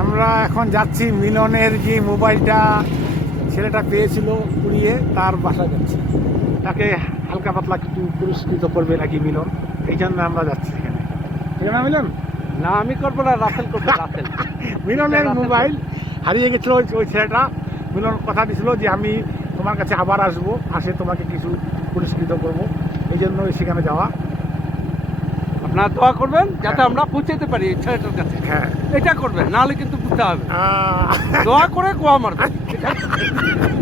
আমরা এখন যাচ্ছি মিলনের যে মোবাইলটা ছেলেটা পেয়েছিল কুড়িয়ে তার বাসা যাচ্ছি, তাকে হালকা পাতলা কিছু পুরস্কৃত করবে নাকি মিলন, এই জন্য আমরা যাচ্ছি এখানে। ঠিক না মিলন? না আমি করবো না, রাসেল করবে, রাসেল। মিলনের মোবাইল হারিয়ে গেছিল ওই ছেলেটা। মিলন কথা দিয়েছিল যে আমি তোমার কাছে আবার আসবো, আসে তোমাকে কিছু পুরস্কৃত করব, এই জন্য সেখানে যাওয়া। আপনারা দোয়া করবেন যাতে আমরা পৌঁছাতে পারি এই ছেলেটার কাছে। হ্যাঁ, এটা করবেন, নাহলে কিন্তু বুঝতে হবে। আহ, দোয়া করে গোয়া মারবেন।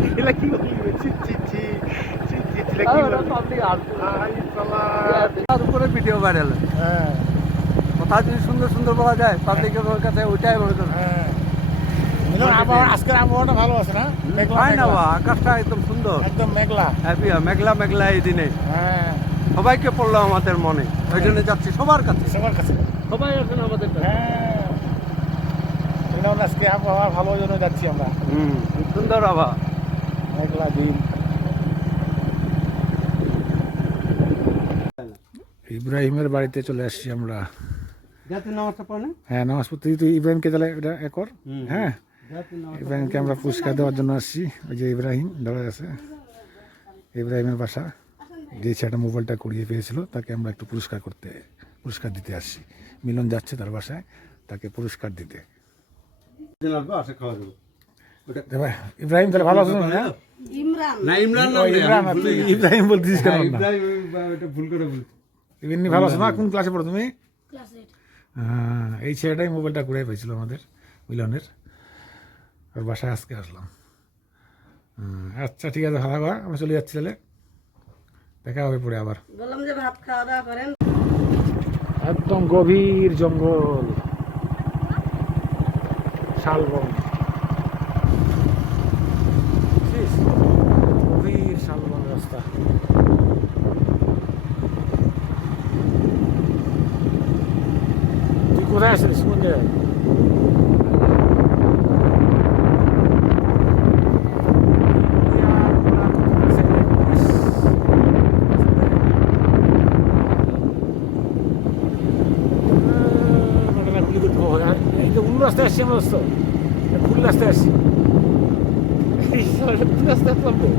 এগুলা কি বলবি? ছি, ছি, ছি, ছি, ছি, এগুলা কি বলবি? আই শালা। তার উপরে ভিডিও ভাইরাল। হ্যাঁ, কথা যদি সুন্দর সুন্দর বলা যায় পাবলিকের কাছে, ওইটাই মনে করেন। হ্যাঁ। মিলন, আবহাওয়া আজকের আবহাওয়াটা ভালো আছে না? মেঘলা হয় না মেঘলা। বা, আকাশটা একদম সুন্দর, একদম মেঘলা। হ্যাপি, মেঘলা মেঘলা এই দিনে হ্যাঁ, সবাইকে পড়লো আমাদের মনে, ওই জন্য যাচ্ছি সবার কাছে। সবার কাছে। সবাই আছেন আমাদের কাছে। হ্যাঁ, মিলন, আজকে আবহাওয়া ভালো জন্য যাচ্ছি আমরা। সুন্দর আবহাওয়া। মেঘলা দিন। ইব্রাহিমের বাড়িতে চলে আসছি আমরা। যাতে নামাজটা পড়ে। হ্যাঁ, নামাজ পড়তে তুই ইব্রাহিমকে তাহলে এটা একর। হ্যাঁ, ইব্রাহিমকে আমরা পুরস্কার দেওয়ার জন্য আসছি। ওই যে ইব্রাহিম দাঁড়ায় আছে, ইব্রাহিমের বাসা। যে ছেলেটা মোবাইলটা কুড়িয়ে পেয়েছিল তাকে আমরা একটু পুরস্কার দিতে আসছি। মিলন যাচ্ছে তার বাসায় তাকে পুরস্কার দিতে। ইব্রাহিম তাহলে ভালো আছো না? ইব্রাহিম বলতেছিস কেন? ভুল করে বলি। এমনি ভালো আছো না? কোন ক্লাসে পড়ো তুমি? হ্যাঁ, এই ছেলেটাই মোবাইলটা কুড়িয়ে পেয়েছিল আমাদের মিলনের। ওর বাসায় আজকে আসলাম। আচ্ছা ঠিক আছে, ভালো থাকবা, আমি চলে যাচ্ছি তাহলে, দেখা হবে পরে আবার। বললাম যে ভাত খাওয়া দাওয়া করেন। একদম গভীর জঙ্গল, শালবন, গভীর শালবন রাস্তা। তুই কোথায় আসছিস? কোন জায়গায়? এই যে ভুল রাস্তায় আসছি আমরা, দোস্ত ভুল রাস্তায় আসছি। ভুল রাস্তায় আসলাম তো।